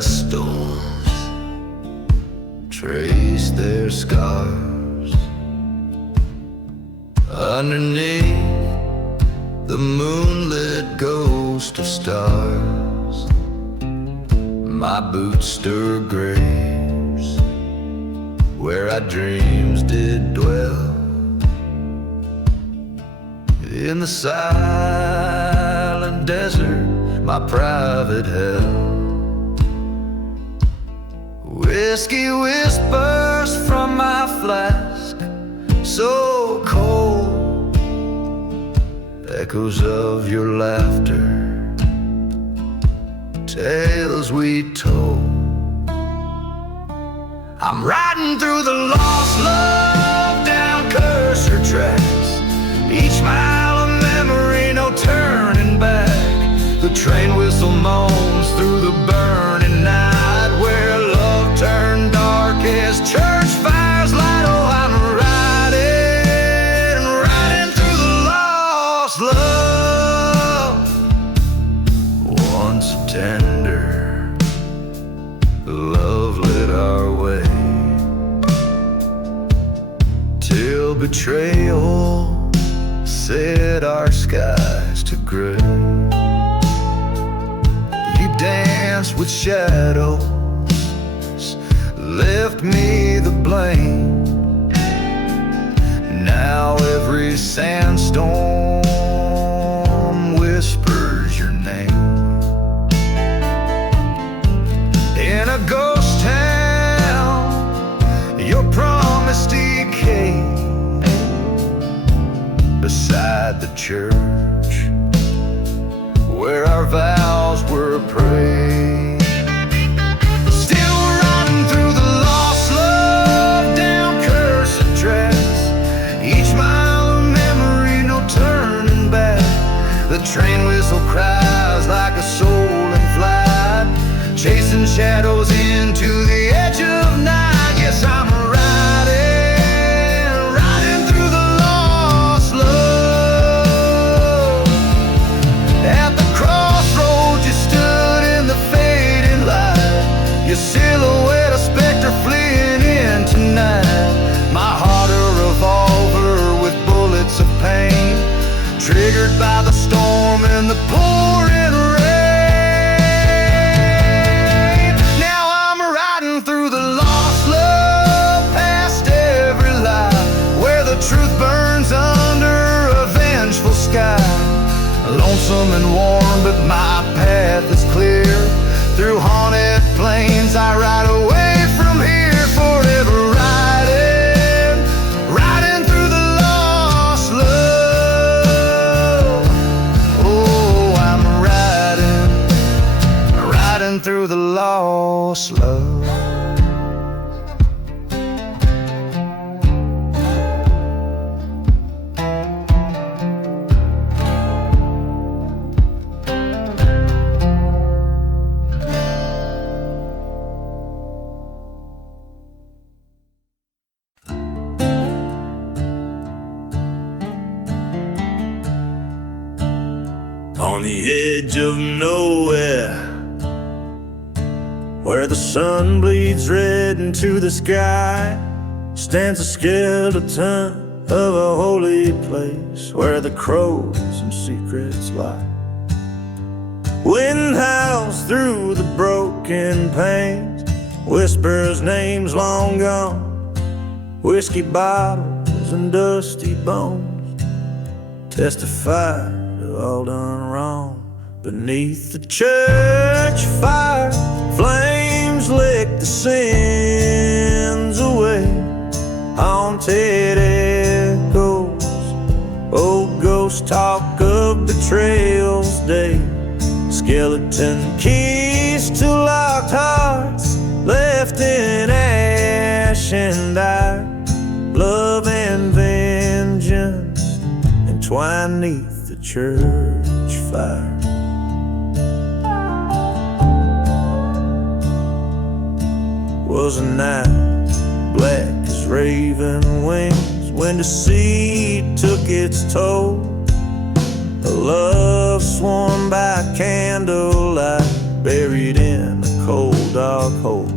dust storms trace their scars underneath the moonlit ghost of stars. My boots stir graves where our dreams did dwell, in the silent desert, my private hell. Whiskey whispers from my flask, so cold, echoes of your laughter, tales we told. I'm riding through the lost love down cursor tracks, each mile a memory, no turning back. The train whistle moans through the burning night, where love turned dark as church fires light. Oh, I'm riding through the lost love. Once tender, love lit our way, till betrayal set our skies to gray. You danced with shadows, left me the blame. Now every sandstorm whispers your name. In a ghost town, your promise decayed beside the church where our vows were prayed. Still riding through the lost love down cursed tracks, each mile a memory, no turning back. The train whistle cries like a soul in flight, chasing shadows into the edge of night. Yes, I'm riding through the lost love. At the crossroads you stood in the fading light, your silhouette a specter fleeing in tonight. My heart a revolver with bullets of pain, triggered by the storm and the pouring rain. Now I'm riding through the lost love, past every lie, where the truth burns under a vengeful sky. Lonesome and warm, but my path is clear. Through haunted plains I ride away from here, forever riding through the lost love. Oh, I'm riding through the lost love. On the edge of nowhere, where the sun bleeds red into the sky, stands a skeleton of a holy place, where the crows and secrets lie. Wind howls through the broken panes, whispers names long gone, whiskey bottles and dusty bones testify all done wrong. Beneath the church fire, flames lick the sins away. Haunted echoes, old ghosts talk of betrayal's day. Skeleton keys to locked hearts, left in ash and ire. Love and vengeance entwined neath the church fire. Was a night black as raven wings, when deceit took its toll. A love sworn by candlelight, buried in the cold bulldog hole.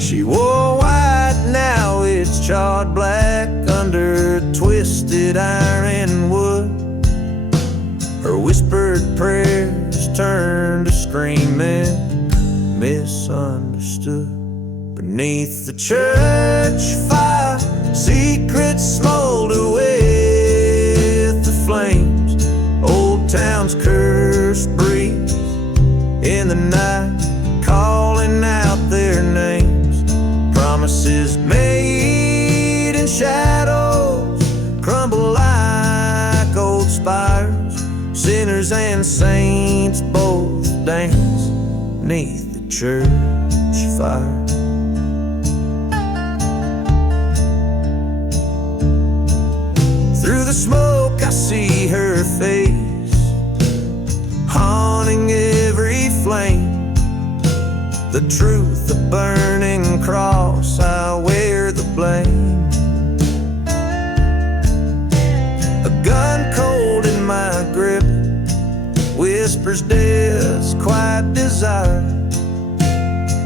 She wore white, now it's charred black under twisted iron wood. Her whispered prayers turned to screaming, misunderstood. Beneath the church fire, secrets smolder with the flames. Old town's curse breathes in the night, calling out their names. Promises made in shadows crumble like old spires. Sinners and saints both dance beneath the church fire. Through the smoke I see her face, haunting every flame. The truth, the burning cross, I wear the blame. A gun cold in my grip whispers death's quiet desire,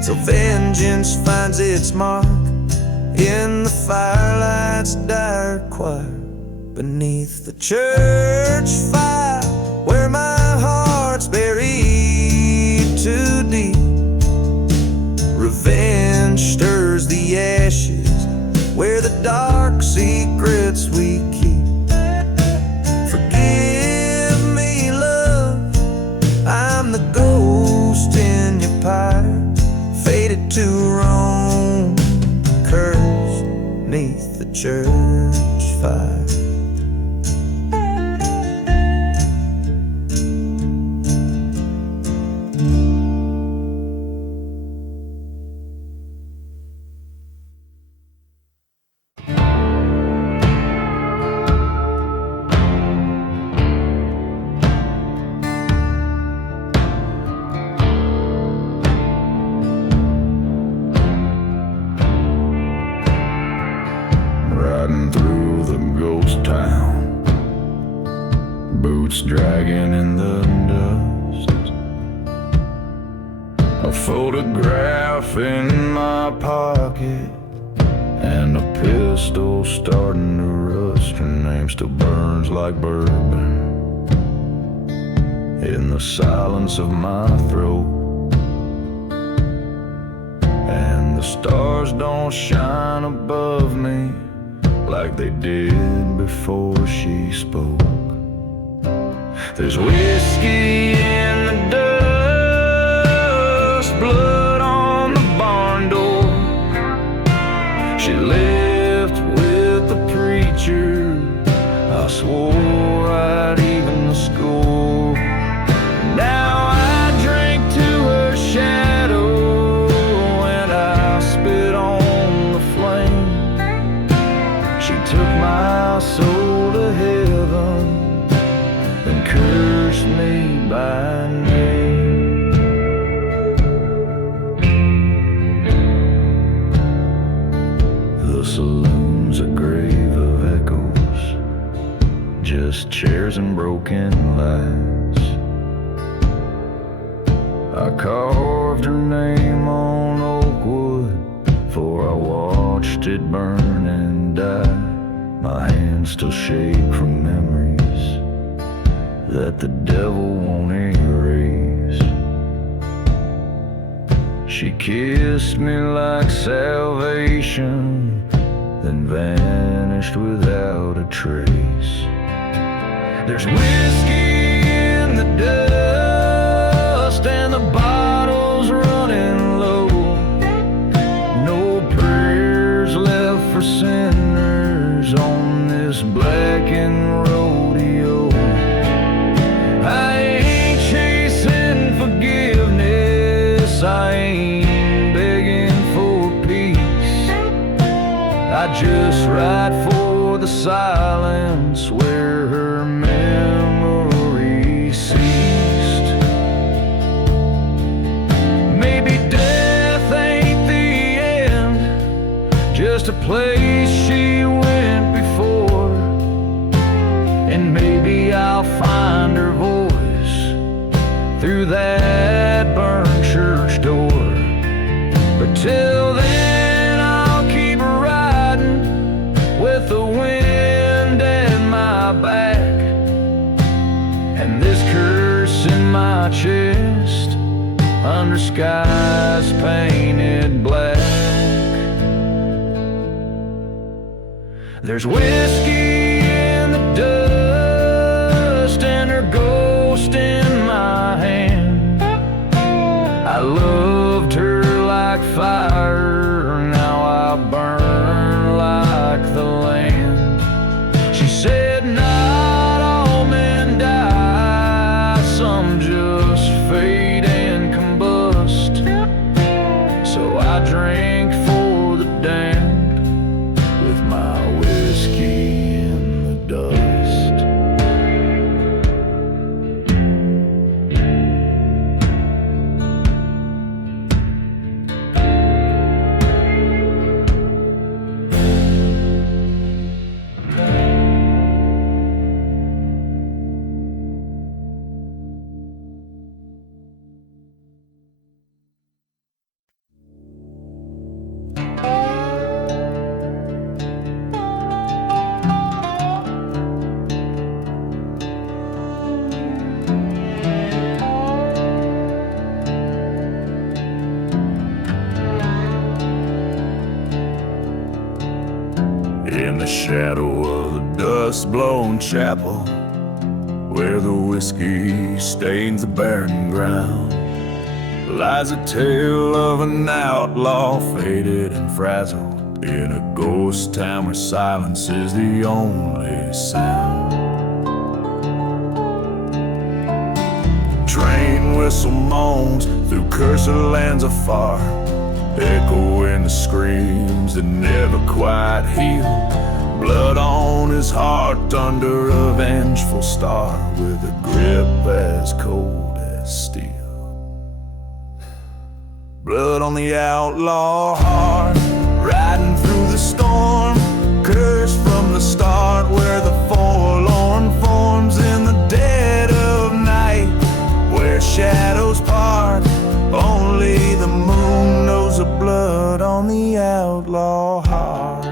till vengeance finds its mark in the firelight's dire choir. Beneath the church fire, where my heart's buried too deep, revenge stirs the ashes where the dark secrets we keep. Forgive me, love, I'm the ghost in your pyre, fated to roam, cursed beneath the church fire. Riding through the ghost town, boots dragging in the dust, a photograph in my pocket, and a pistol starting to rust. Her name still burns like bourbon in the silence of my throat, and the stars don't shine above me like they did before she spoke. There's whiskey in the dust, blood on the barn door. She left with the preacher, I swore I'd even the score. Now I drink to her shadow and I spit on the flame. She took my soul to heaven and cursed me by name. The saloon's a grave of echoes, just chairs and broken lights. I carved her name on oak wood, for I watched it burn and die. My hands still shake from memories that the devil won't erase. She kissed me like salvation, then vanished without a trace. There's whiskey in the dust and the bottles running low. No prayers left for sinners on this blackened rodeo. I ain't chasing forgiveness, I ain't begging for peace. I just ride for the silence where her memory ceased. Maybe death ain't the end, just a place she went before. And maybe I'll find her voice through that burned church door. skies painted black. There's whiskey in the dust and her ghost in my hand. I loved her like fire, now I burn like the land. She said not all men die, some just fade and combust. So I drank for the damned with my whiskey in the dust. In the shadow of the dust-blown chapel, where the whiskey stains the barren ground, lies a tale of an outlaw, faded and frazzled, in a ghost town where silence is the only sound. Train whistle moans through cursed lands afar, echoing the screams that never quite heal. Blood on his heart under a vengeful star, with a grip as cold as steel. Blood on the outlaw heart, riding through the storm, cursed from the start, where the forlorn forms in the dead of night, where shadows part. Only the moon knows the blood on the outlaw heart.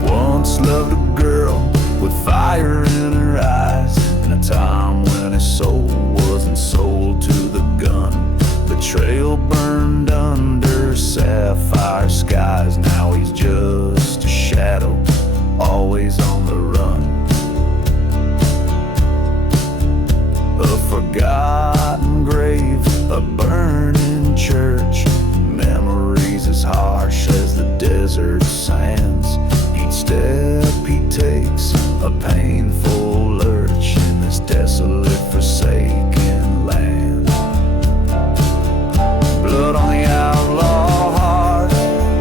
Once loved a girl with fire in her eyes, in a time when his soul wasn't sold to the gun. Betrayal burned under sapphire skies. Now he's just a shadow, always on the run. A forgotten grave, a burning church, memories as harsh as the desert sands. Each step he takes, a painful lurch in this desolate, forsaken land. Blood on the outlaw heart,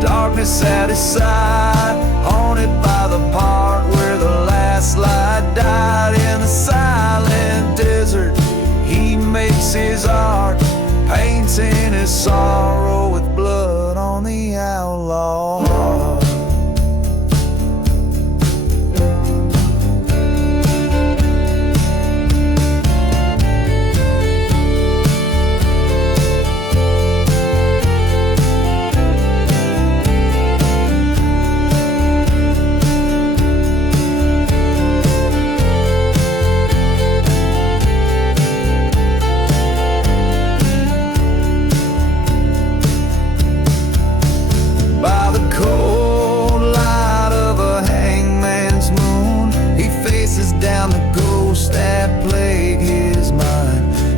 darkness at his side, haunted by the part where the last light died. In the silent desert he makes his art, painting his sorrow with blood on the outlaw heart.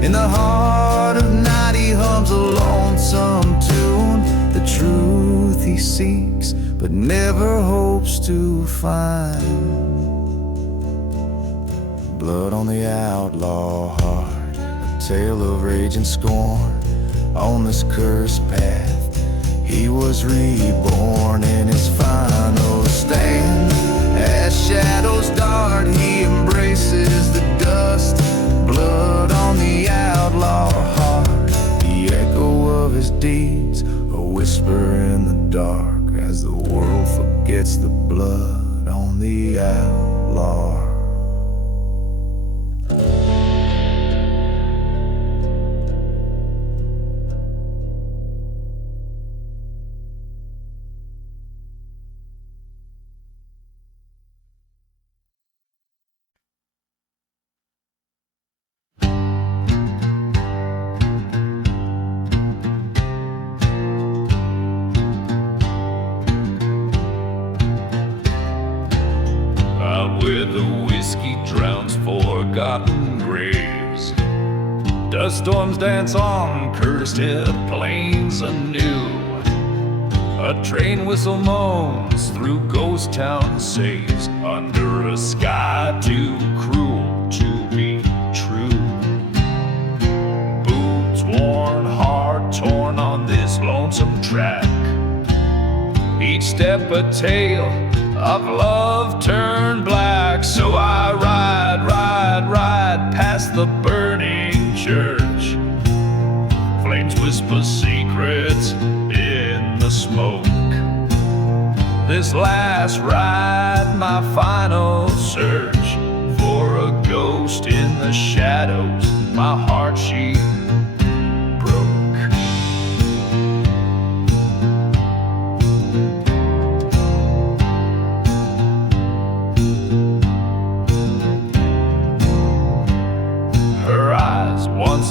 In the heart of night he hums a lonesome tune, the truth he seeks but never hopes to find. Blood on the outlaw heart, a tale of rage and scorn. On this cursed path he was reborn, in his final stand. As shadows dart he embraces the dust. Blood on the outlaw heart, the echo of his deeds, a whisper in the dark, as the world forgets the blood on the outlaw. forgotten graves. Dust storms dance on cursed hid plains anew. A train whistle moans through ghost town saves under a sky too cruel to be true. Boots worn, heart torn on this lonesome track. Each step a tale of love turned black. So I ride past the burning church. Flames whisper secrets in the smoke. This last ride, my final search for a ghost in the shadows. My heart she broke.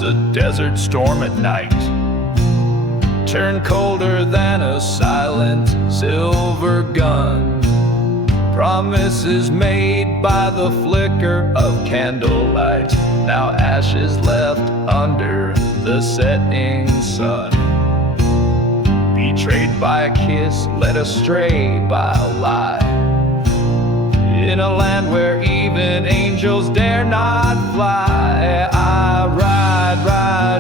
A desert storm at night turned colder than a silent silver gun. Promises made by the flicker of candlelight, now ashes left under the setting sun. Betrayed by a kiss, led astray by a lie, in a land where even angels dare not fly. I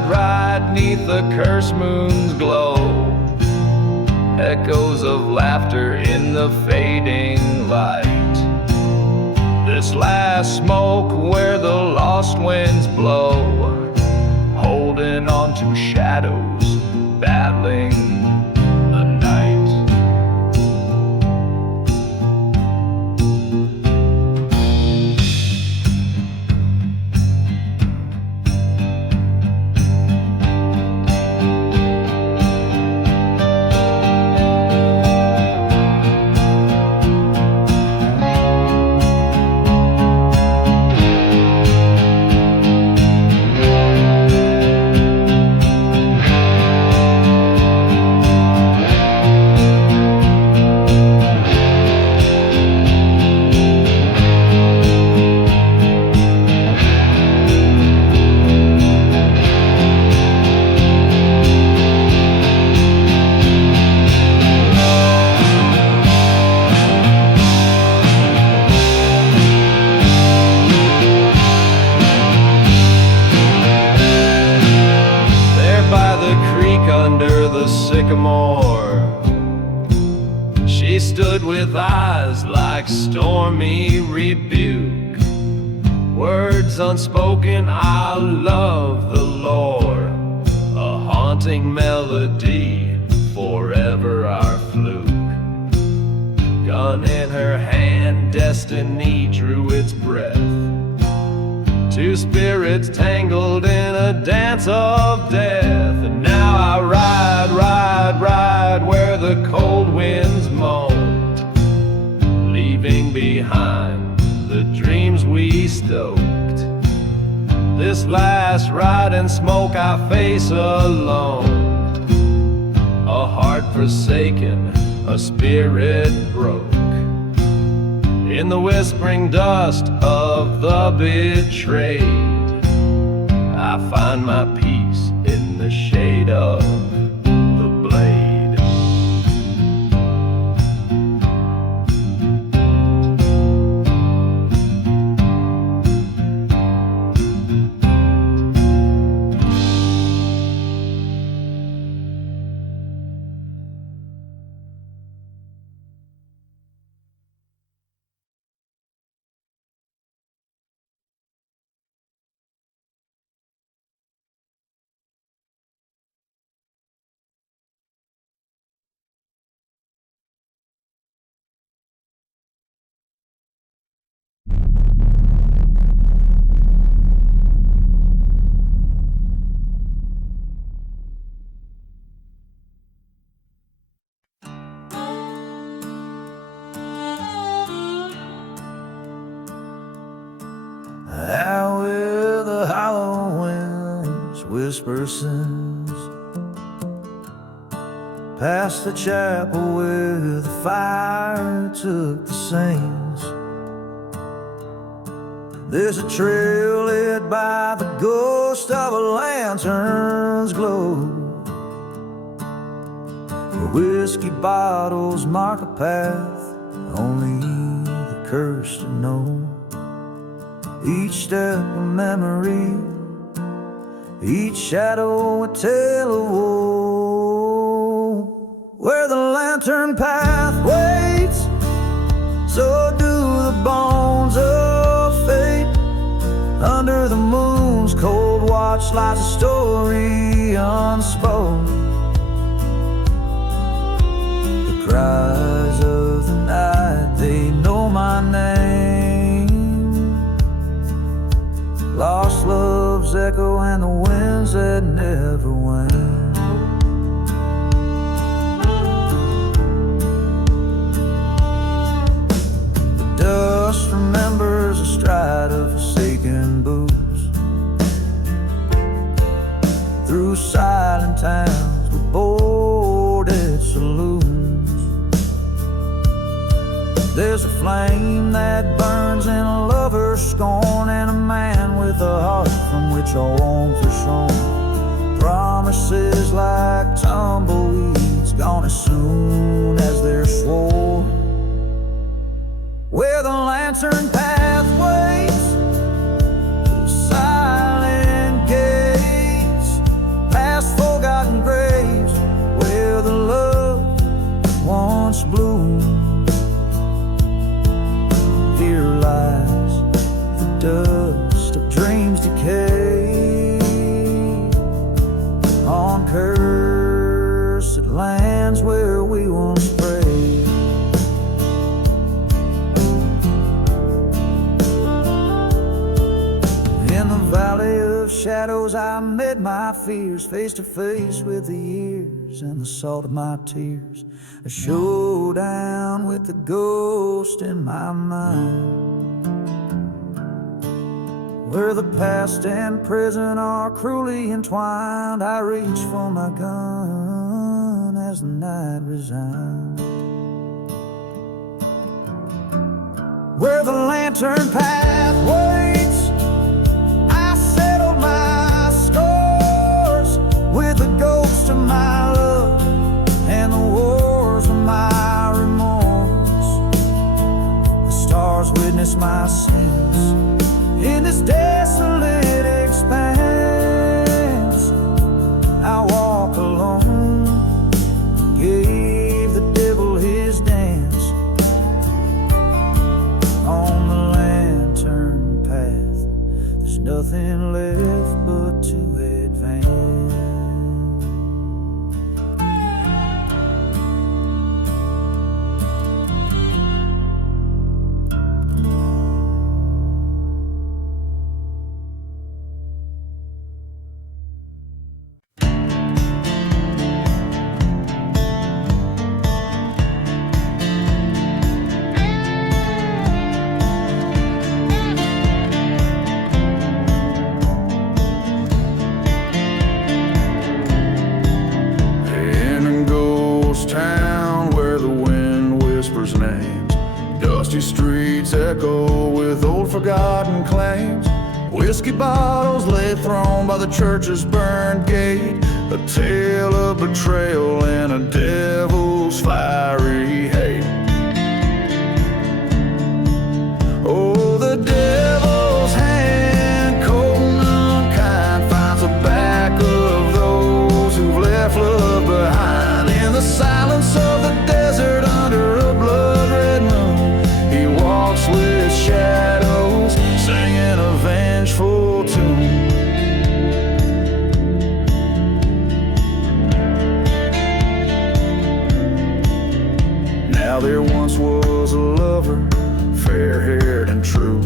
ride neath the cursed moon's glow. Echoes of laughter in the fading light. This last smoke where the lost winds blow, holding on to shadows, battling the night. She stood with eyes like stormy rebuke, words unspoken, I love the Lord, a haunting melody, forever our fluke. Gun in her hand, destiny drew its breath. Two spirits tangled in a dance of death. And now I ride where the cold winds moaned, leaving behind the dreams we stoked. This last ride in smoke I face alone, a heart forsaken, a spirit broke. In the whispering dust of the betrayed, I find my peace in the shade of the blade. Out where the hollow winds whisper sins, past the chapel where the fire took the saints, There's a trail lit by the ghost of a lantern's glow, where whiskey bottles mark a path only the cursed know. Each step a memory, each shadow a tale of woe. Where the lantern path waits, so do the bones of fate. Under the moon's cold watch lies a story unspoken. The cries of the night, they know my name. Lost love's echo and the winds that never wane. Dust remembers a stride of forsaken boots through silent towns with boarded saloons. There's a flame that burns in a lover's scorn, and a man with a heart from which all warmth is shorn. Promises like tumbleweeds, gone as soon as they're sworn. Where the lantern path waits, silent gates, past forgotten graves, where the love once bloomed. Here lies the dust of dreams decay on cursed lands where we once prayed. In the valley of shadows I met my fears, face to face with the years and the salt of my tears. A showdown with the ghost in my mind, where the past and present are cruelly entwined. I reach for my gun as the night resigns. Where the lantern path waits, I settle my scores with the ghost of my love and the wars of my remorse. The stars witness my sins in this desolate expanse. I walk alone, gave the devil his dance on the lantern path. There's nothing left but to advance. Streets echo with old forgotten claims. Whiskey bottles lay thrown by the church's burned gate. A tale of betrayal and a devil's fiery hate. Oh, the devil's hand, cold and unkind, finds the back of those who've left love behind. In the silence of the desert under a blood-red moon, he walks with shadows, singing a vengeful tune. Now there once was a lover, fair-haired and true,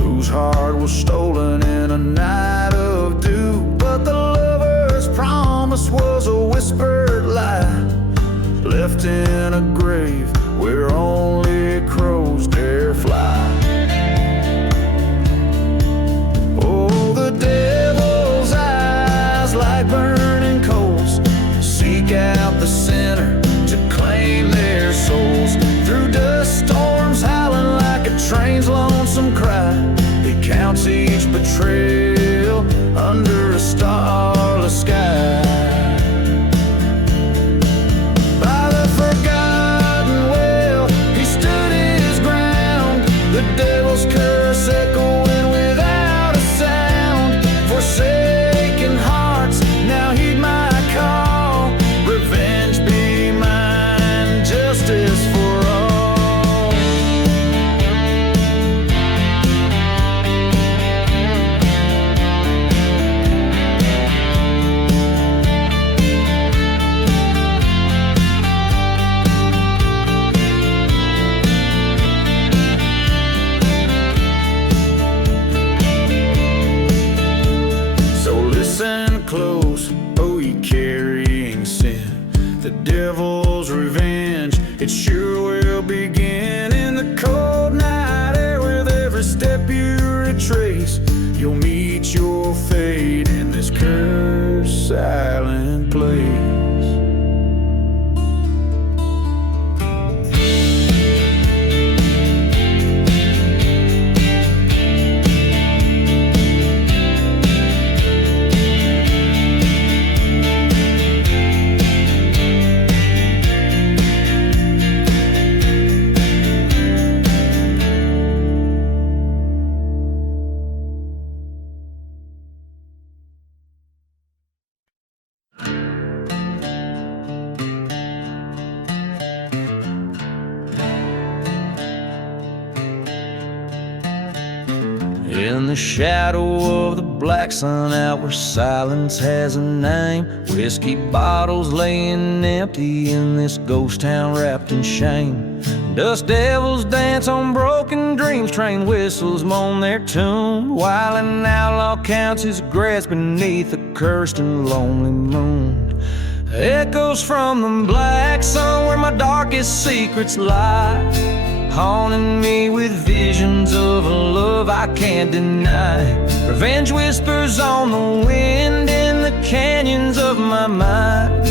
whose heart was stolen in a night of dew. But the lover's promise was a whispered lie, left in a grave where only crows dare fly. Oh, the devil's eyes like burning coals seek out the sinner to claim their souls. Through dust storms howling like a train's lonesome cry, he It sure will begin in the cold night air. With every step you retrace, you'll meet your fate in this cursed silent place. In the shadow of the black sun, out where silence has a name, whiskey bottles laying empty in this ghost town wrapped in shame. Dust devils dance on broken dreams, train whistles moan their tune, while an outlaw counts his grass beneath a cursed and lonely moon. Echoes from the black sun where my darkest secrets lie, haunting me with visions of a love I can't deny. Revenge whispers on the wind in the canyons of my mind.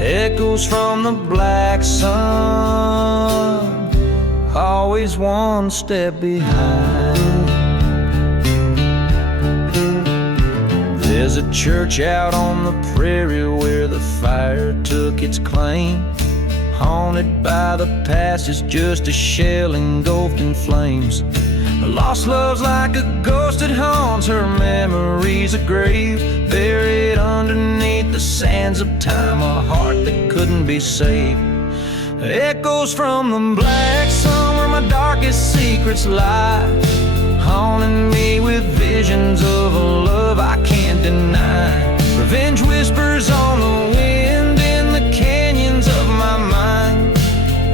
Echoes from the black sun, always one step behind. There's a church out on the prairie where the fire took its claim, haunted by the past, is just a shell engulfed in flames. A lost love's like a ghost that haunts, her memory's a grave, buried underneath the sands of time, a heart that couldn't be saved. Echoes from the black sun where my darkest secrets lie, haunting me with visions of a love I can't deny. Revenge whispers on the wind in the canyons of my mind.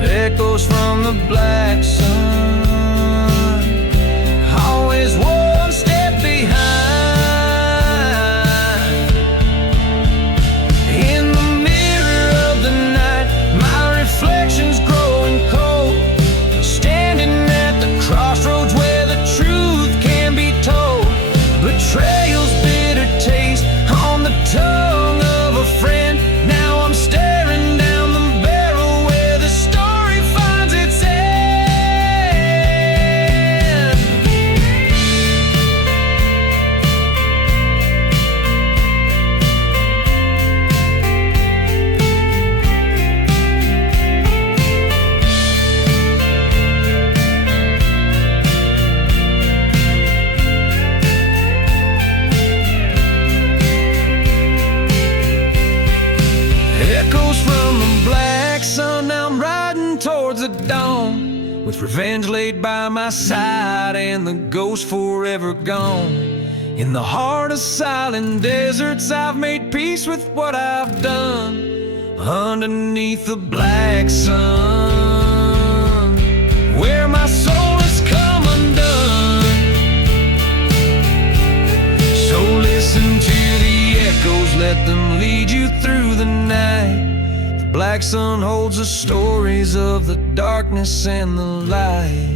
Echoes from the black sun, always one step behind. In the mirror of the night, my reflection's growing cold, standing at the crossroads where the truth can be told. Betrayal's bitter taste on the tongue of a friend. Now I'm staring down the barrel where the story finds its end. Echoes from the black sun, now I'm riding towards the dawn, with revenge laid by my side and the ghost forever gone. In the heart of silent deserts, I've made peace with what I've done. Underneath the black sun, where my soul has come undone. So listen to the echoes, let them lead you through the night. The black sun holds the stories of the darkness and the light.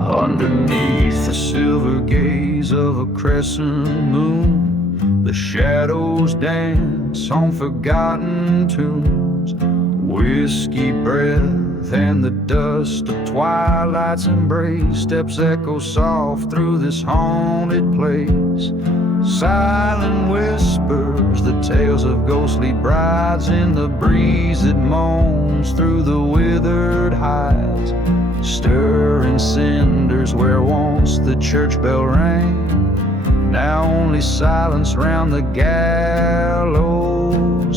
Underneath the silver gaze of a crescent moon, the shadows dance on forgotten tunes. Whiskey breath and the dust of twilight's embrace, steps echo soft through this haunted place. Silent whispers, the tales of ghostly brides in the breeze that moans through the withered hides. Stirring cinders where once the church bell rang, now only silence round the gallows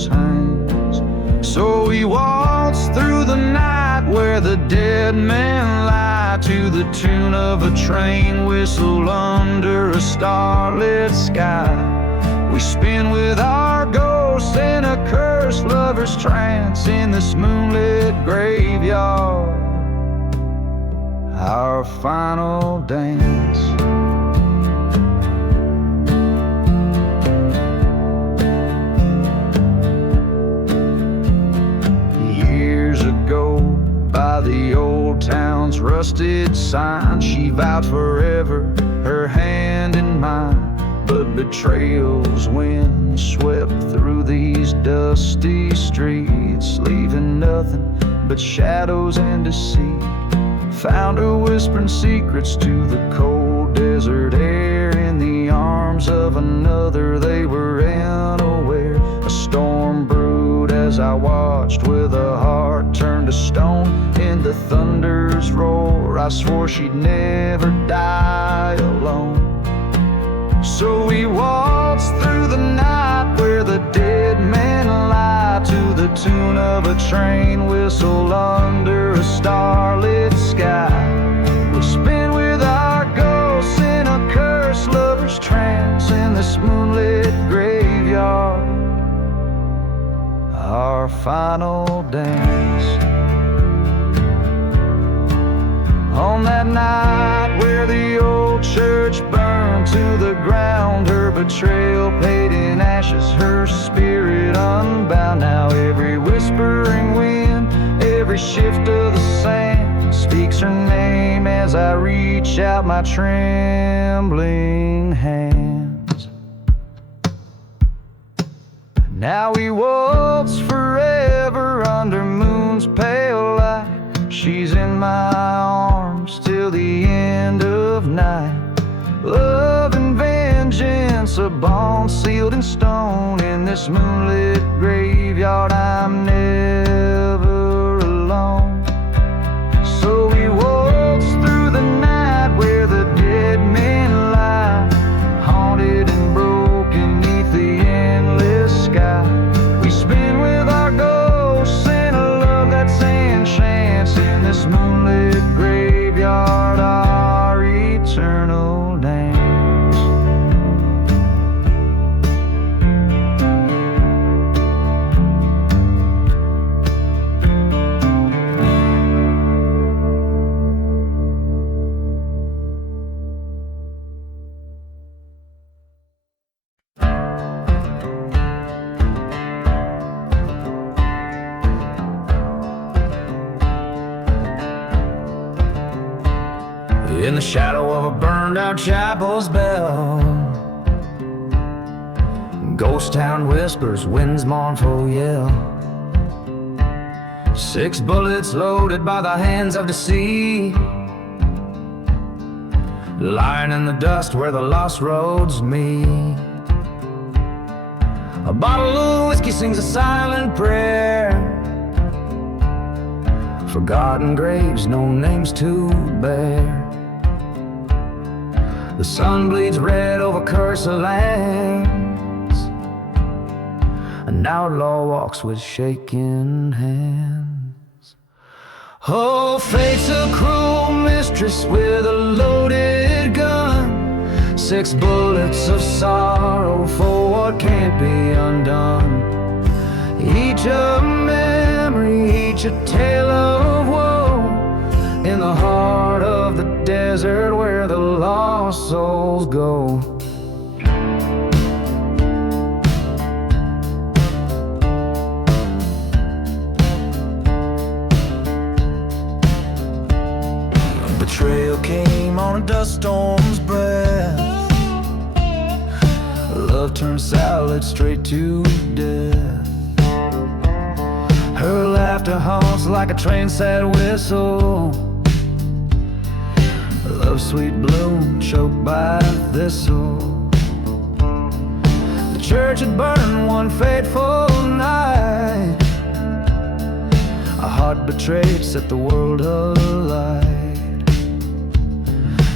hangs. So we waltz through the night where the dead men lie, to the tune of a train whistle under a starlit sky. We spin with our ghosts in a cursed lover's trance in this moonlit graveyard. our final dance. Years ago, by the old town's rusted sign, she vowed forever, her hand in mine. But betrayal's wind swept through these dusty streets, leaving nothing but shadows and deceit. Found her whispering secrets to the cold desert air. In the arms of another they were unaware. A storm brewed as I watched, with a heart turned to stone. In the thunder's roar I swore she'd never die alone. So we waltzed through the night where the dead men lie, to the tune of a train whistle under a starlit sky. We spin with our ghosts in a cursed lover's trance, in this moonlit graveyard, our final dance. On that night where the old church burned to the ground, her betrayal paid in ashes, her spirit unbound. Now every whispering wind, every shift of the sand speaks her name as I reach out my trembling hands. Now we waltz forever under moon's pale light. She's in my arms till the end of night. Love and vengeance, a bond sealed in stone. In this moonlit graveyard I'm never alone. So we waltz through the night where the dead men lie, haunted and broken neath the endless sky. We spin with our ghosts in a love that's enchants, in this moonlit graveyard, our eternal dance. In the shadow of a burned out chapel's bell, ghost town whispers, wind's mournful yell. 6 bullets loaded by the hands of deceit, lying in the dust where the lost roads meet. A bottle of whiskey sings a silent prayer, forgotten graves, no names to bear. The sun bleeds red over cursed lands. An outlaw walks with shaking hands. Oh, fate's a cruel mistress with a loaded gun. 6 bullets of sorrow for what can't be undone. Each a memory, each a tale of woe, in the heart of the desert where the lost souls go. Betrayal came on a dust storm's breath. Love turned salad straight to death. Her laughter haunts like a train sad whistle. Love's sweet bloom choked by thistle. The church had burned one fateful night. A heart betrayed set the world alight.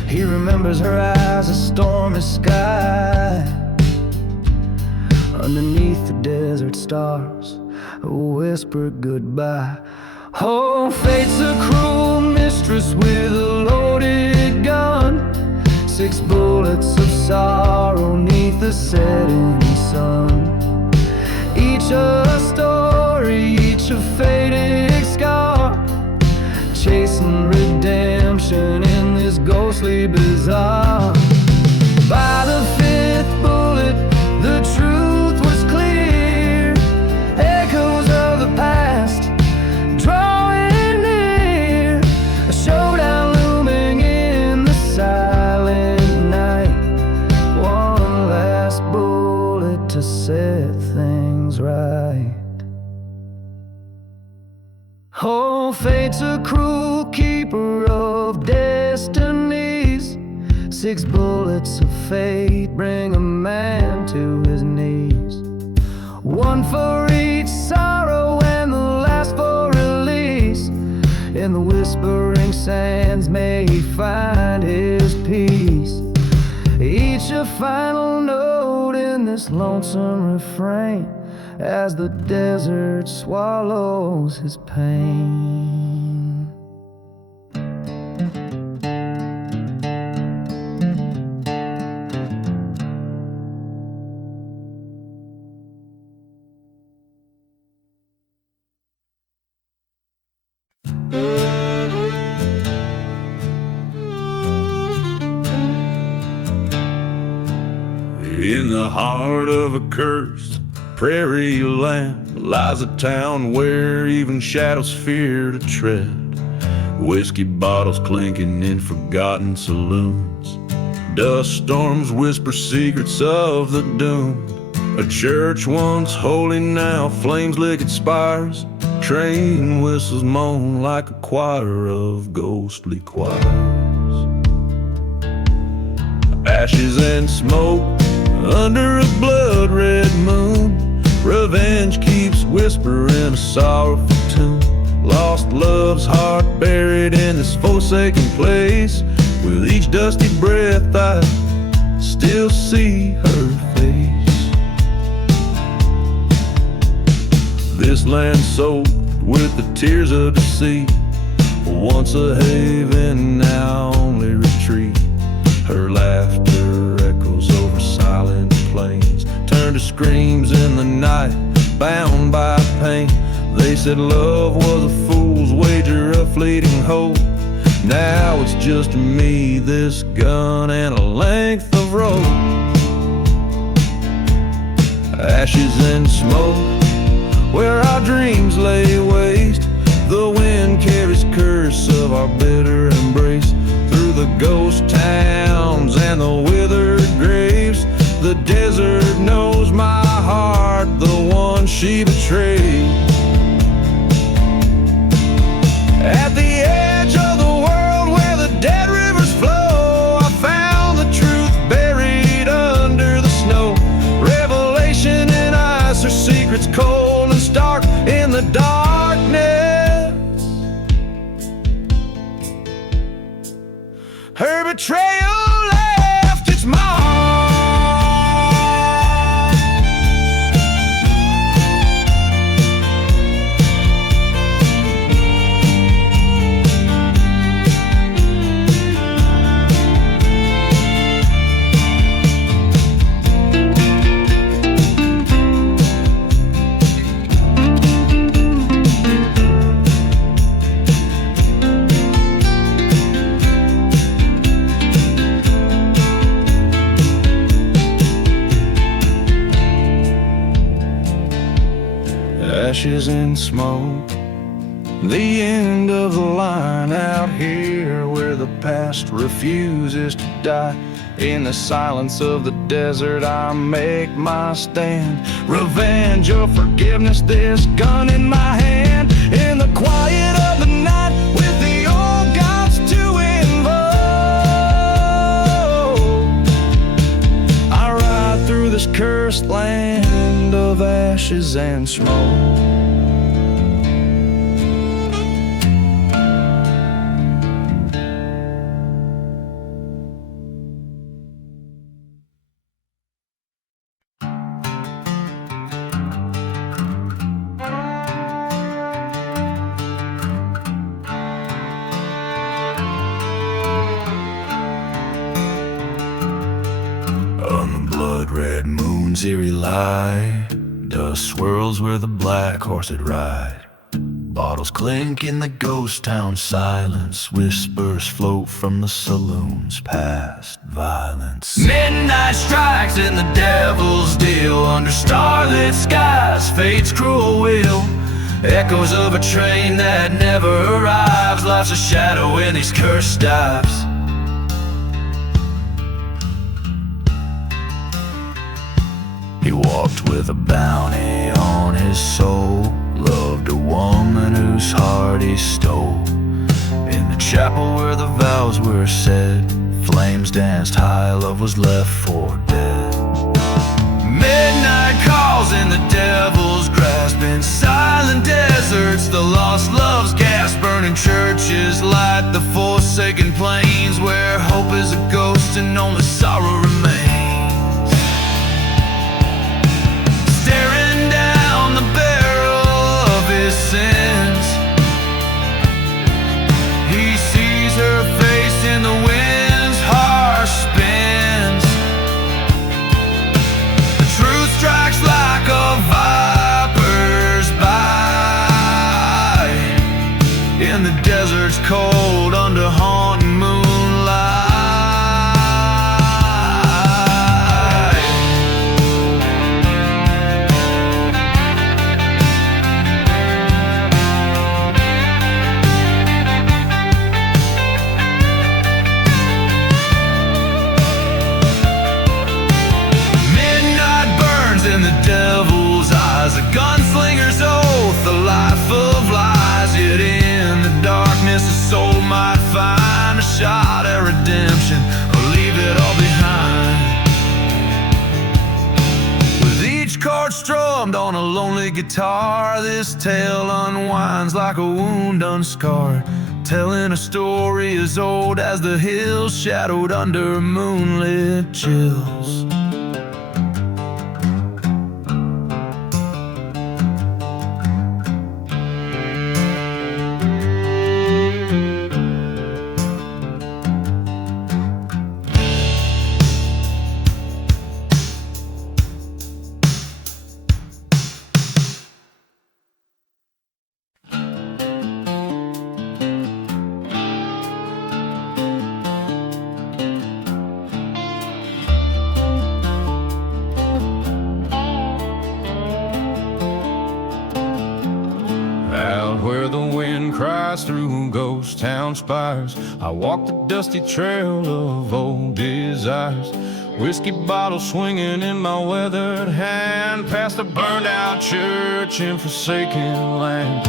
He remembers her eyes, a stormy sky. Underneath the desert stars, a whispered goodbye. Oh, fate's a cruel mistress with a loaded gun. 6 bullets of sorrow neath the setting sun. Each a story, each a faded scar, chasing redemption in very bizarre. By the fifth bullet, the truth was clear. Echoes of the past drawing near. A showdown looming in the silent night. One last bullet to set things right. Oh, fate's a cruel keeper of destinies. 6 bullets of fate bring a man to his knees. One for each sorrow and the last for release. In the whispering sands may he find his peace. Each a final note in this lonesome refrain, as the desert swallows his pain. In the heart of a cursed prairie land lies a town where even shadows fear to tread. Whiskey bottles clinking in forgotten saloons. Dust storms whisper secrets of the doomed. A church once holy now flames lick its spires. Train whistles moan like a choir of ghostly choirs. Ashes and smoke under a blood-red moon. Revenge keeps whispering a sorrowful tune. Lost love's heart buried in this forsaken place. With each dusty breath I still see her face. This land soaked with the tears of deceit, once a haven, now only retreat. Her laughter echoes over silent plains, turned to screams in the night, bound by pain. They said love was a fool's wager, a fleeting hope. Now it's just me, this gun, and a length of rope. Ashes and smoke, where our dreams lay waste. The wind carries curse of our bitter embrace. Through the ghost towns and the withered graves, the desert knows my heart, the one she betrayed. At the edge of the world where the dead rivers flow, I found the truth buried under the snow. Revelation in ice, her secrets cold and stark in the darkness. Her betrayal left its mark. Ashes and smoke, the end of the line out here where the past refuses to die. In the silence of the desert I make my stand. Revenge or forgiveness, this gun in my hand. In the quiet of the night with the old gods to invoke, I ride through this cursed land of ashes and smoke. Blood-red moon's eerie light, dust swirls where the black horse had ride. Bottle bottles clink in the ghost town silence. Whispers float from the saloons past violence. Midnight strikes in the devil's deal. Under starlit skies, fate's cruel wheel. Echoes of a train that never arrives. Life's a shadow in these cursed dives. He walked with a bounty on his soul. Loved a woman whose heart he stole. In the chapel where the vows were said, flames danced high, love was left for dead. Midnight calls in the devil's grasp. In silent deserts, the lost love's gasp. Burning churches light the forsaken plains, where hope is a ghost and only sorrow remains. Staring down the barrel of his sins, he sees her face in the wind's harsh spins. The truth strikes like a viper's bite in the desert's cold under haunting moonlight. In the devil's eyes, a gunslinger's oath, the life of lies. Yet in the darkness, a soul might find a shot at redemption, or leave it all behind. With each chord strummed on a lonely guitar, this tale unwinds like a wound unscarred, telling a story as old as the hills, shadowed under moonlit chills. Where the wind cries through ghost town spires, I walk the dusty trail of old desires. Whiskey bottle swinging in my weathered hand, past a burned out church in forsaken land.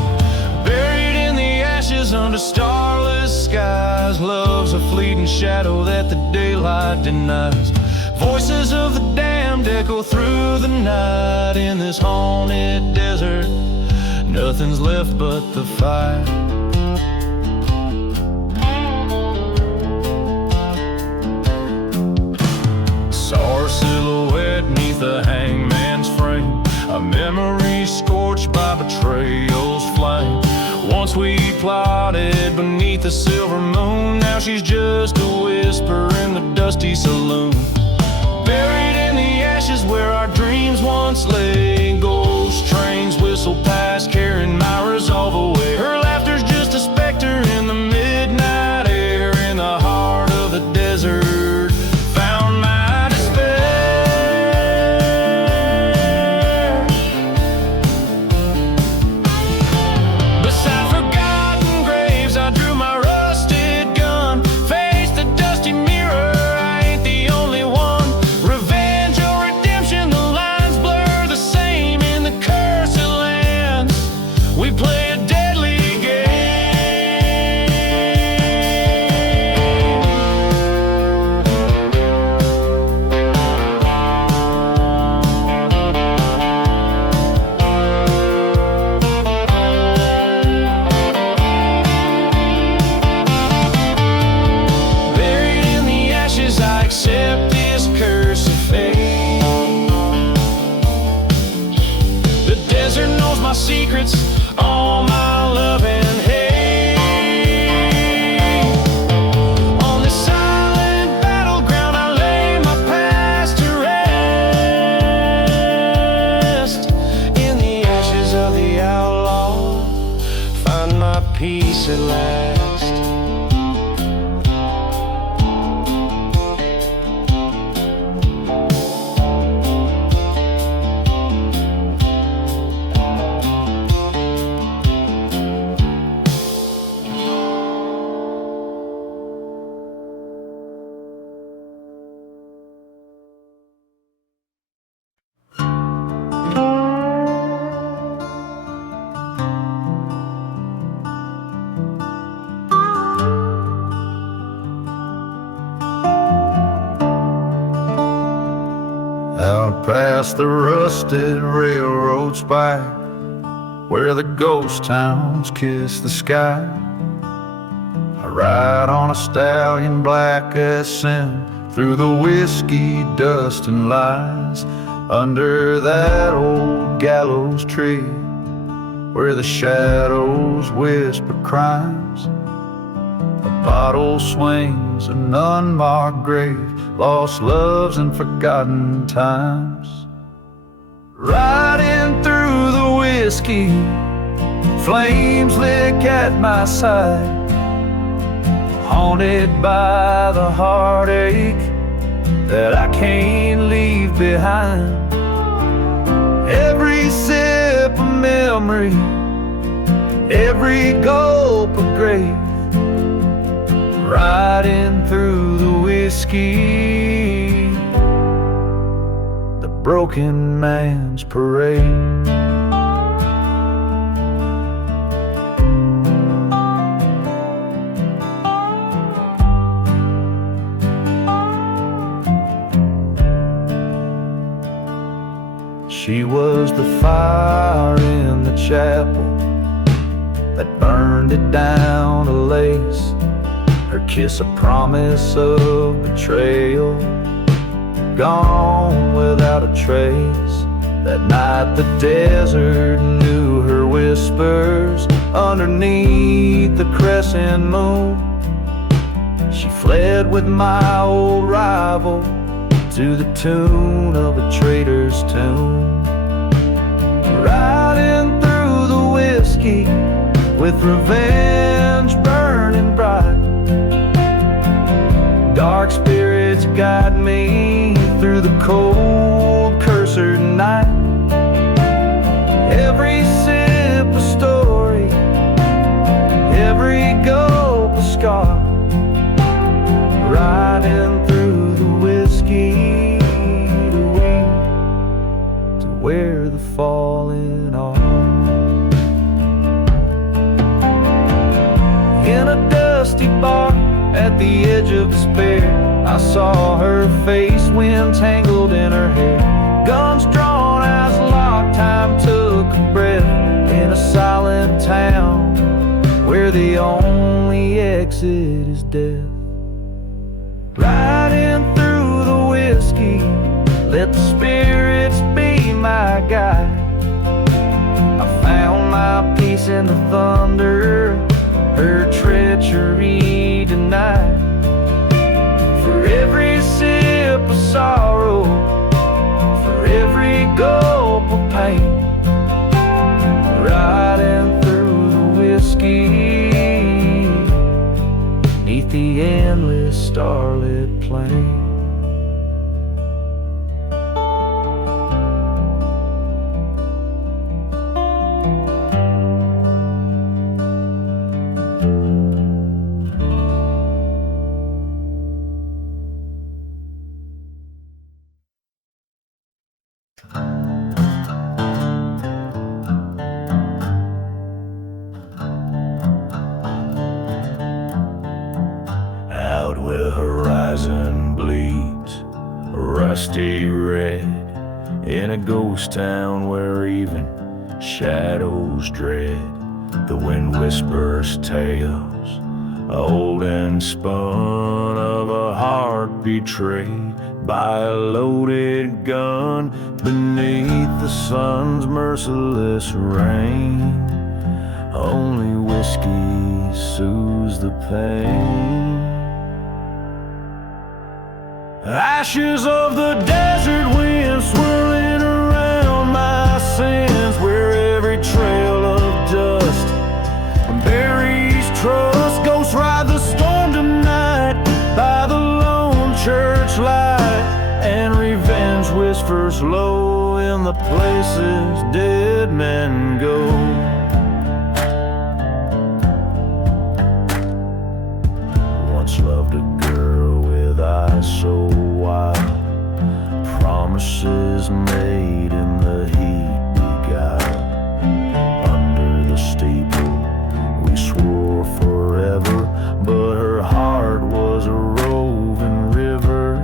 Buried in the ashes under starless skies, love's a fleeting shadow that the daylight denies. Voices of the damned echo through the night. In this haunted desert, nothing's left but the fire. Saw her silhouette neath the hangman's frame, a memory scorched by betrayal's flame. Once we plotted beneath the silver moon, now she's just a whisper in the dusty saloon. Buried in the ashes where our dreams once lay, ghost trains whistle past, carrying my resolve away. Her laughter's just a specter in the midnight air. In the heart of the desert, found my despair. Beside forgotten graves, I drew my rusted gun, faced the dusty mirror. I ain't the only one. Revenge or redemption, the lines blur the same. kiss at last. Out past the rusted railroad spike, where the ghost towns kiss the sky, I ride on a stallion black as sin, through the whiskey dust and lies, under that old gallows tree, where the shadows whisper crimes. A bottle swings, an unmarked grave, lost loves and forgotten times. Riding through the whiskey, flames lick at my side, haunted by the heartache that I can't leave behind. Every sip of memory, every gulp of grave, riding through the whiskey, the broken man's parade. She was the fire in the chapel that burned it down to lace, her kiss a promise of betrayal, gone without a trace. That night the desert knew her whispers underneath the crescent moon. She fled with my old rival to the tune of a traitor's tune, riding through the whiskey with revenge burning bright. Dark spirits guide me through the cold, cursed night. Every sip a story, every gulp a scar, riding through the whiskey to where the fallen are. In a dusty bar at the edge of despair, I saw her face, wind tangled in her hair, guns drawn as locked, time took a breath, in a silent town where the only exit is death. Riding through the whiskey, let the spirits be my guide. I found my peace in the thunder, her treachery denied. For every sip of sorrow, for every gulp of pain, riding through the whiskey, neath the endless starlit plain. Out where horizon bleeds rusty red, in a ghost town where even shadows dread. The wind whispers tales, old and spun, of a heart betrayed by a loaded gun beneath the sun's merciless rain. Only whiskey soothes the pain. Ashes of the desert wind swirling around my sins, where every trail of dust buries whispers low in the places dead men go. Once loved a girl with eyes so wild, promises made in the heat beguiled. Under the steeple we swore forever, but her heart was a roving river.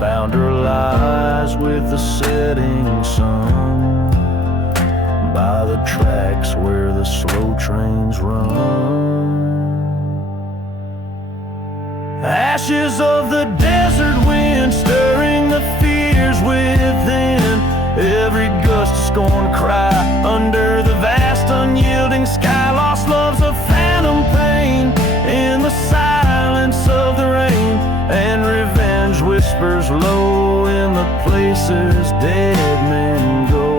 Found her lies with the setting sun, by the tracks where the slow trains run. Ashes of the desert wind stirring the fears within. Every gust is gonna cry under the vast unyielding sky. Lost love's a phantom pain in the silence of the rain, and revenge whispers low in the places dead men go.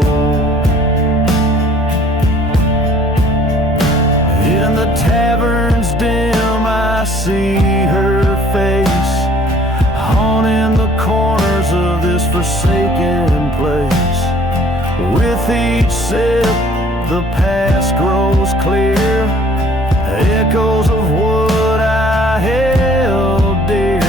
In the tavern's dim I see her face, haunting the corners of this forsaken place. With each sip the past grows clear, echoes of what I held dear.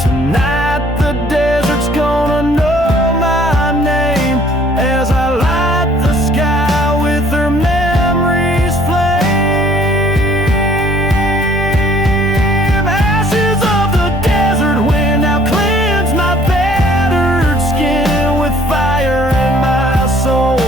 Tonight the desert's gonna know my name as I light the sky with her memories flame. Ashes of the desert wind now cleanse my battered skin with fire in my soul.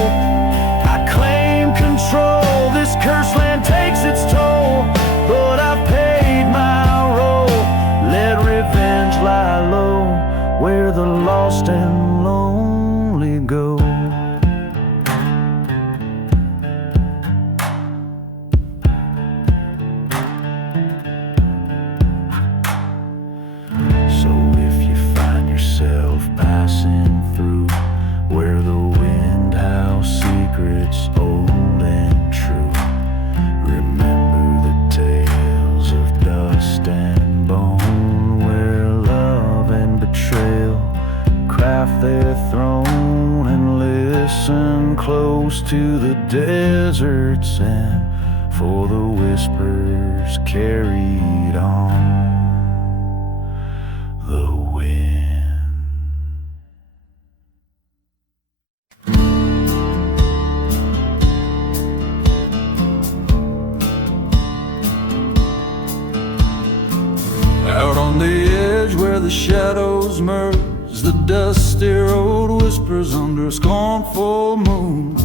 I claim control, this cursed land takes its toll, but I've paid my role. Let revenge lie low where the lost and lonely go. So if you find yourself passing through where the wind howls secrets old and true, remember the tales of dust and bone, where love and betrayal craft their throne. And listen close to the desert's end, for the whispers carried on the wind. Out on the edge where the shadows merge, the dusty road whispers under a scornful moon.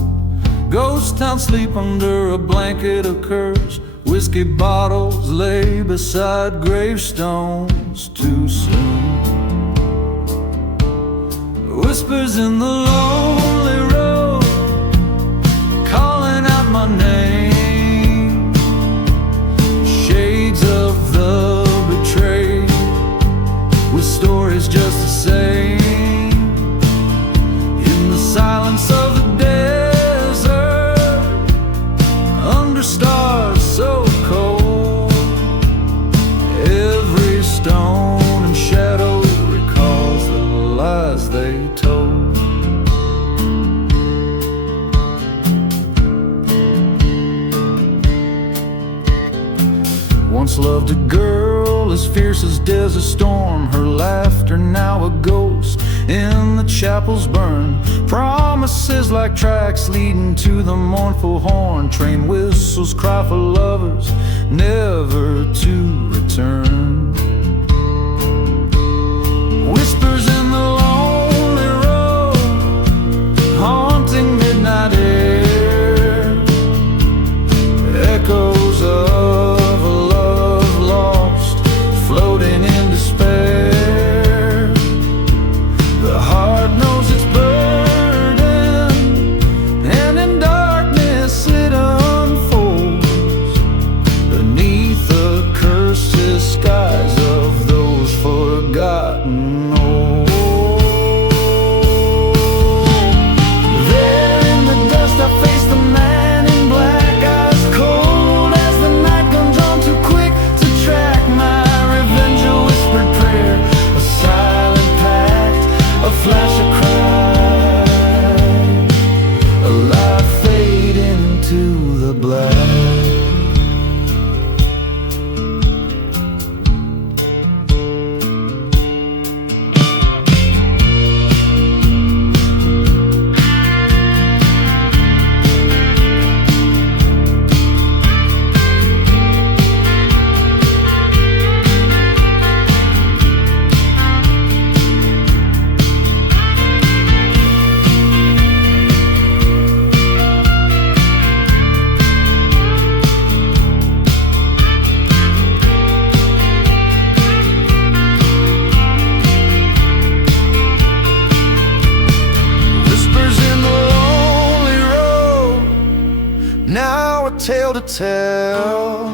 Ghost towns sleep under a blanket of curse, whiskey bottles lay beside gravestones too soon. Whispers in the lonely road calling out my name, shades of the betrayed with stories just the same. In the silence of the desert, under stars so cold, every stone and shadow recalls the lies they told. Once loved a girl as fierce as desert storm, her laughter now a ghost in the chapels burn. Promises like tracks leading to the mournful horn, train whistles cry for lovers never to return. Whispers in the lonely road, haunting midnight air, echoes of a love lost, floating in despair. The heart knows its burden, and in darkness it unfolds beneath tell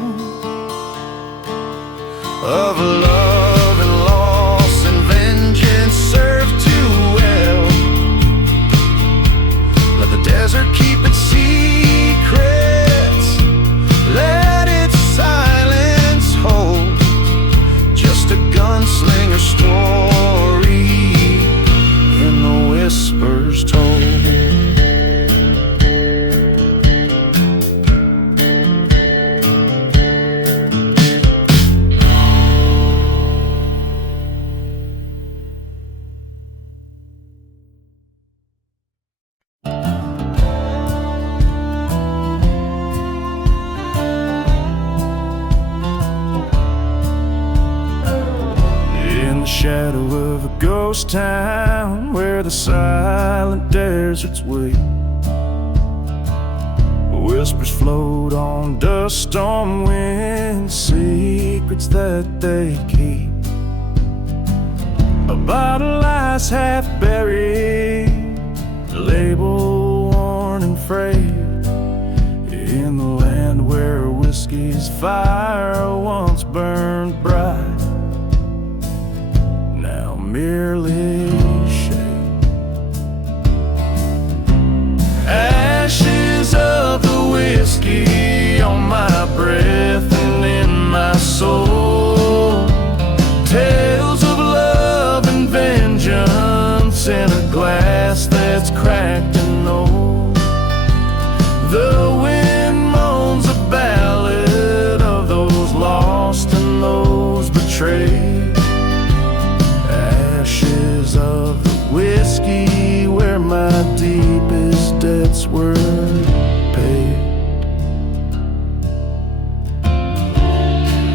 of love and loss and vengeance served too well. Let the desert keep its secrets, let its silence hold just a gunslinger story in the whispers told. Shadow of a ghost town where the silent deserts wait, whispers float on dust storm wind, secrets that they keep. A bottle lies half buried, a label worn and frayed, in the land where whiskey's fire once burned bright, merely shade. Ashes of the whiskey on my breath and in my soul, tales of love and vengeance in a glass that's cracked and old. The wind moans a ballad of those lost and those betrayed. Ashes of the whiskey where my deepest debts were paid.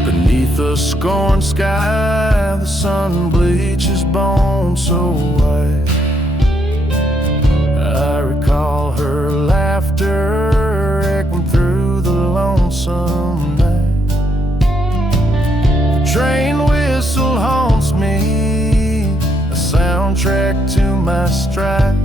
Beneath the scorned sky, the sun bleaches bones so white. I recall her laughter echoing through the lonesome night. The train whistle haunts me, soundtrack to my stride.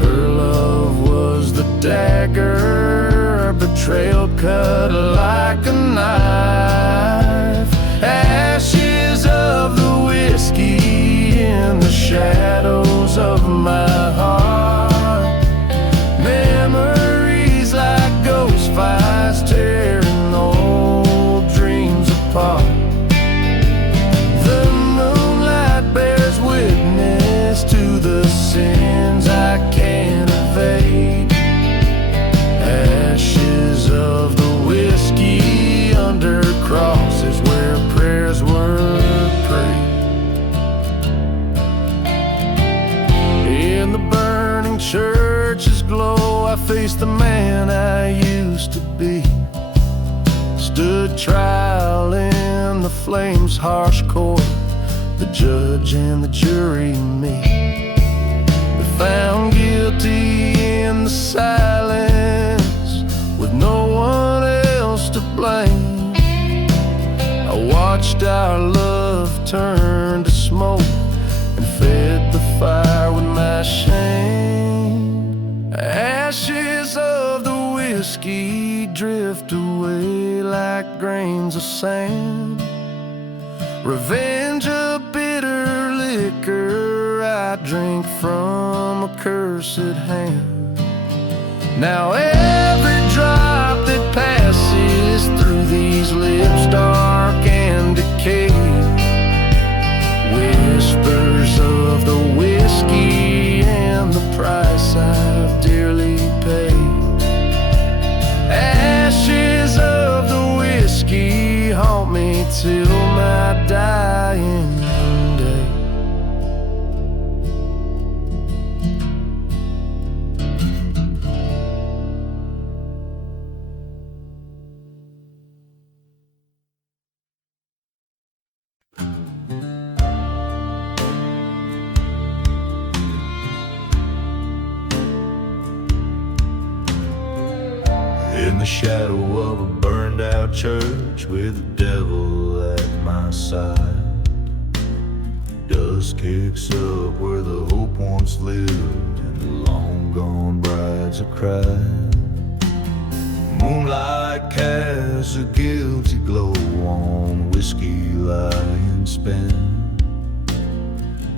Her love was the dagger, betrayal cut like a knife. Ashes of the whiskey in the shadows of my heart. Memories like ghost fires tearing old dreams apart. To the sins I can't evade. Ashes of the whiskey under crosses where prayers were prayed. In the burning church's glow, I faced the man I used to be. Stood trial in the flames' harsh court, the judge and the jury me. They found guilty in the silence with no one else to blame. I watched our love turn to smoke and fed the fire with my shame. Ashes of the whiskey drift away like grains of sand. Revenge a bitter liquor I drink from a cursed hand. Now every drop that passes through these lips dark and decayed, whispers of the whiskey and the price I've dearly paid. Ashes of the whiskey haunt me till my dying day. In the shadow of a burned out church with the devil at my side, dust kicks up where the hope once lived and the long gone brides have cried. Moonlight casts a guilty glow on whiskey lying spent.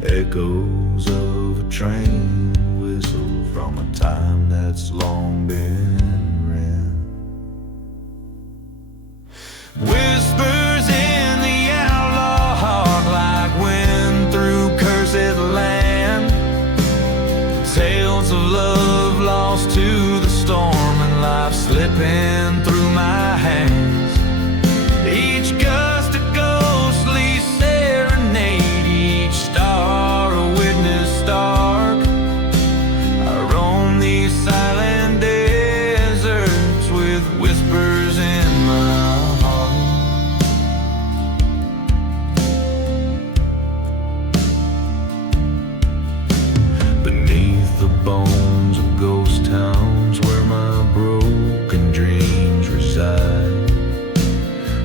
Echoes of a train whistle from a time that's long been rent. Whispers in the outlaw heart like wind through cursed land. Tales of love lost to the storm and life slipping through my hands. Each gust a ghostly serenade, each star a witness stark. I roam these silent deserts with whispers in my heart. Beneath the bones of ghost towns where my broken dreams reside,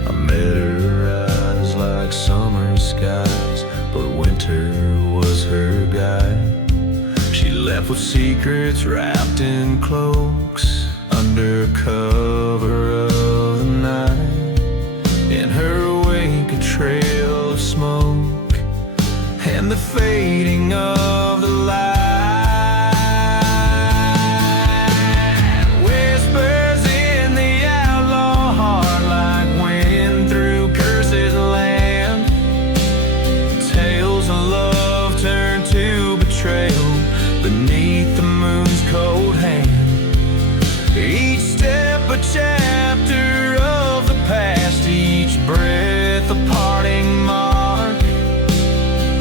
I met her eyes like summer skies, but winter was her guide. She left with secrets wrapped in cloaks under cover of the night. In her wake a trail of smoke and the fading of the light. Whispers in the outlaw heart like wind through cursed land. Tales of love turned to betrayal beneath the moon's cold hand. Each step a chapter of the past, each breath a parting mark.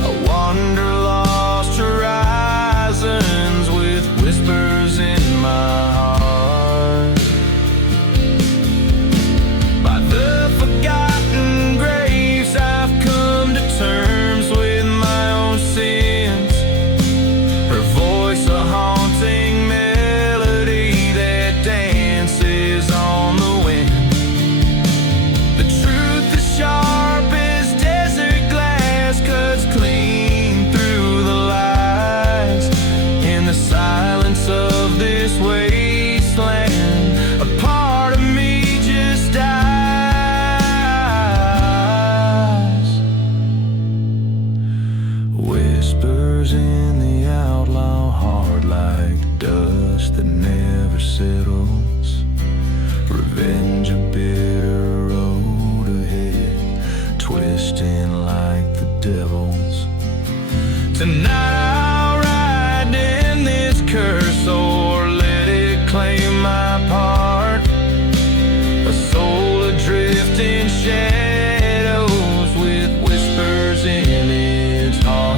I wander lost horizons with whispers in my heart. By the forgotten graves I've come to terms with my own sins. Her voice a haunting melody that dances on the wind. The truth is sharp as desert glass, cuts clean through the lies. In the silence of this wasteland, a part of me just dies. Whispers in the outlaw heart like dust that never settles. Revenge a bitter road ahead, twisting like the devil's. Tonight I'll ride in this curse or let it claim my part. A soul adrift in shadows with whispers in its heart.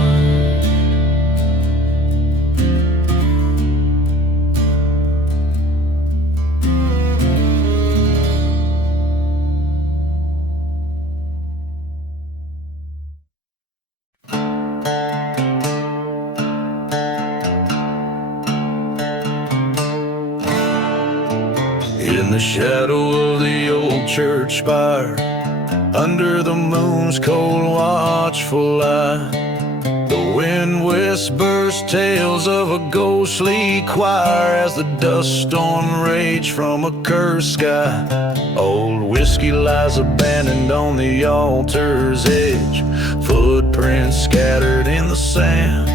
In the shadow of the old church spire, under the moon's cold watchful eye, the wind whispers tales of a ghostly choir as the dust storm raged from a cursed sky. Old whiskey lies abandoned on the altar's edge, footprints scattered in the sand.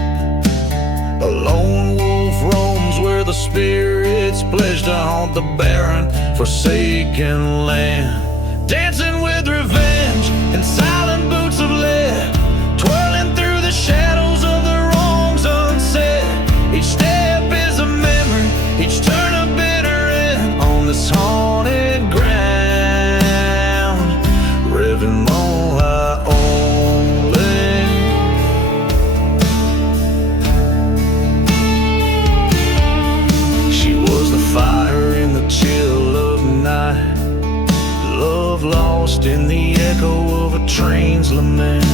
A lone wolf roams where the spirits pledge to haunt the barren, forsaken land. Dancing with revenge in silent boots of lead, twirling through the shadows of the wrongs unsaid. Each step is a memory, each turn a bitter end on this haunted ground. Revving low high only. She was the fire in the chill of night, love lost in the echo of a train's lament.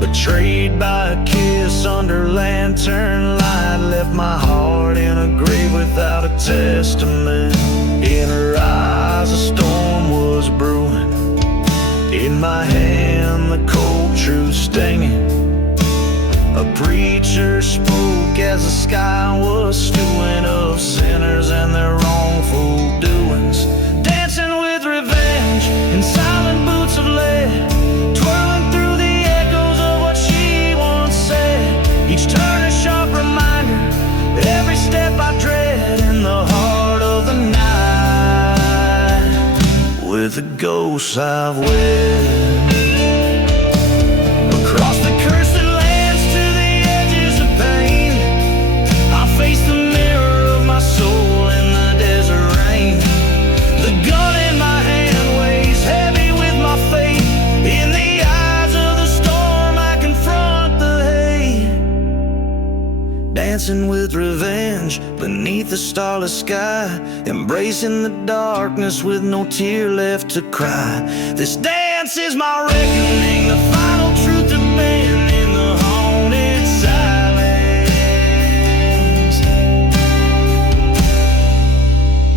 Betrayed by a kiss under lantern light, left my heart in a grave without a testament. In her eyes a storm was brewing, in my hand the cold truth stinging. A preacher spoke as the sky was stewing of sinners and their wrongful doings. Damn the ghosts I've wed. Across the cursed lands to the edges of pain, I face the mirror of my soul in the desert rain. The gun in my hand weighs heavy with my fate. In the eyes of the storm I confront the hate, dancing with revenge beneath the starless sky, embracing the darkness with no tear left to cry. This dance is my reckoning, the final truth to bend in the haunted silence.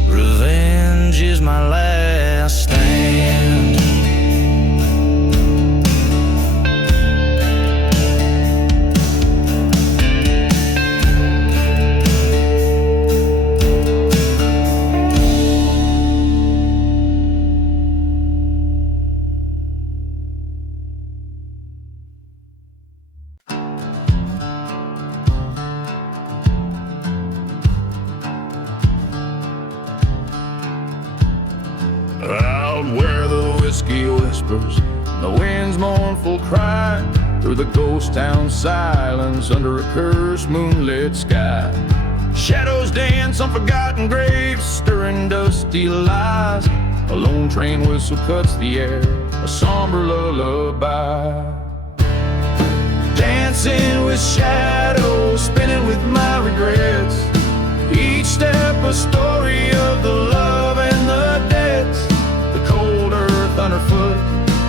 Revenge is my last stand. Out where the whiskey whispers, the wind's mournful cry, through the ghost town silence under a cursed moonlit sky. Shadows dance on forgotten graves, stirring dusty lies. A lone train whistle cuts the air, a somber lullaby. Dancing with shadows, spinning with my regrets. Each step a story of the love and the debts. The cold earth underfoot,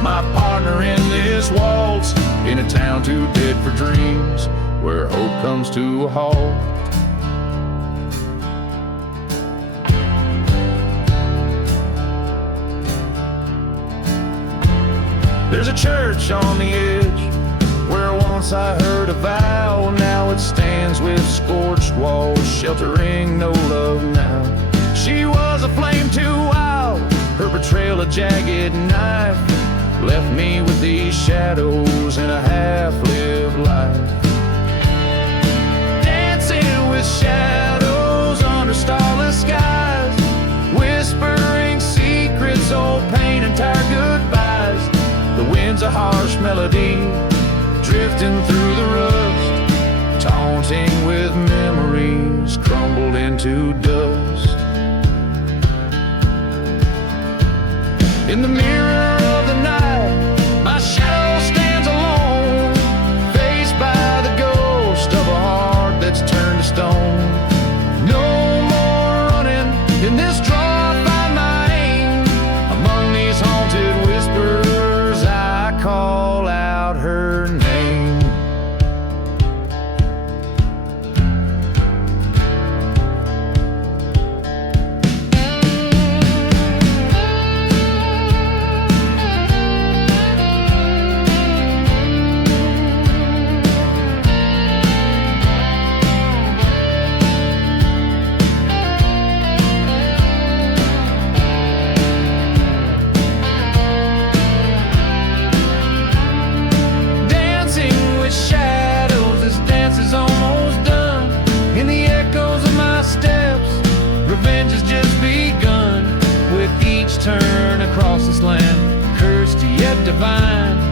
my partner in this waltz. In a town too dead for dreams, where hope comes to a halt. There's a church on the edge, where once I heard a vow. Now it stands with scorched walls, sheltering no love now. She was a flame too wild, her betrayal a jagged knife, left me with these shadows in a half-lived life. Dancing with shadows under starless skies, whispering secrets, old pain and tired goodbyes. The wind's a harsh melody, drifting through the rust, taunting with memories crumbled into dust. In the mirror of the night, my shadow stands alone, faced by the ghost of a heart that's turned to stone. No more running, in this draw I find my aim. Among these haunted whispers I call out her name. Turn across this land, cursed yet divine.